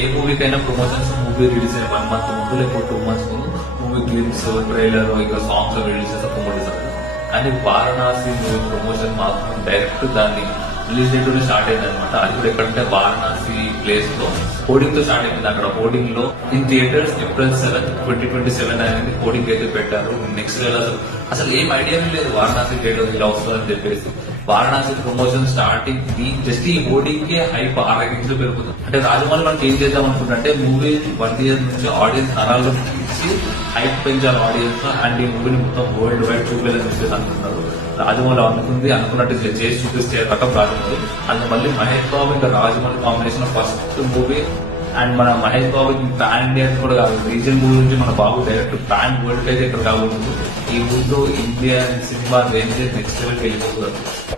ఏ మూవీకైనా promotions movie release అయిన 1 month ముందు లేకపోతే 2 months ముందు మూవీ గ్లిమ్స్ ట్రైలర్ ఇంకా సాంగ్స్ రిలీజ్ చేస్తే ప్రమోట్ చేస్తారు. కానీ వారణాసి మూవీ ప్రమోషన్ మాత్రం డైరెక్ట్ దాన్ని రిలీజ్ డేట్ స్టార్ట్ అయింది అనమాట. అది కూడా ఎక్కడంటే వారణాసి ప్లేస్ లో కోడింగ్ తో స్టార్ట్ అయింది. అక్కడ కోడింగ్ లో ఇన్ థియేటర్స్ April 7, 2027 అనేది కోడింగ్ అయితే పెట్టారు. నెక్స్ట్ అసలు ఏం ఐడియా లేదు వారణాసి డేట్ ఇలా వస్తుందని చెప్పేసి. వారణాసి ప్రమోషన్ స్టార్టింగ్ జస్ట్ ఈ కోడింగ్ కే హైప్ 6 రేటింగ్స్ లో పెరుగుతుంది. అంటే రాజమౌళి మనకి ఏం చేద్దాం అనుకుంటే మూవీ 1 year నుంచి ఆడియన్స్ నరాల్లో ఇచ్చి హైప్ పెంచాలి ఆడియన్స్ అండ్ ఈ మూవీని మొత్తం వరల్డ్ వైడ్ చూపించాలని చెప్పేసి అనుకుంటున్నారు. రాజమౌళి అనుకున్నట్టు చేసి చూపిస్తే రకం రాజమౌళి. అండ్ మళ్ళీ మహేష్ బాబు ఇంకా Rajamouli combination first movie. And మన మహేష్ బాబు పాన్ ఇండియా కూడా కాదు, రీజన్ మూవీ నుంచి మన బాబు డైరెక్ట్ పాన్ వరల్డ్ అయితే ఇక్కడ కాబోతుంది. ఈ ముందు ఇండియన్ సినిమా రేంజ్ నెక్స్ట్ లెవెల్కి వెళ్ళిపోతుంది.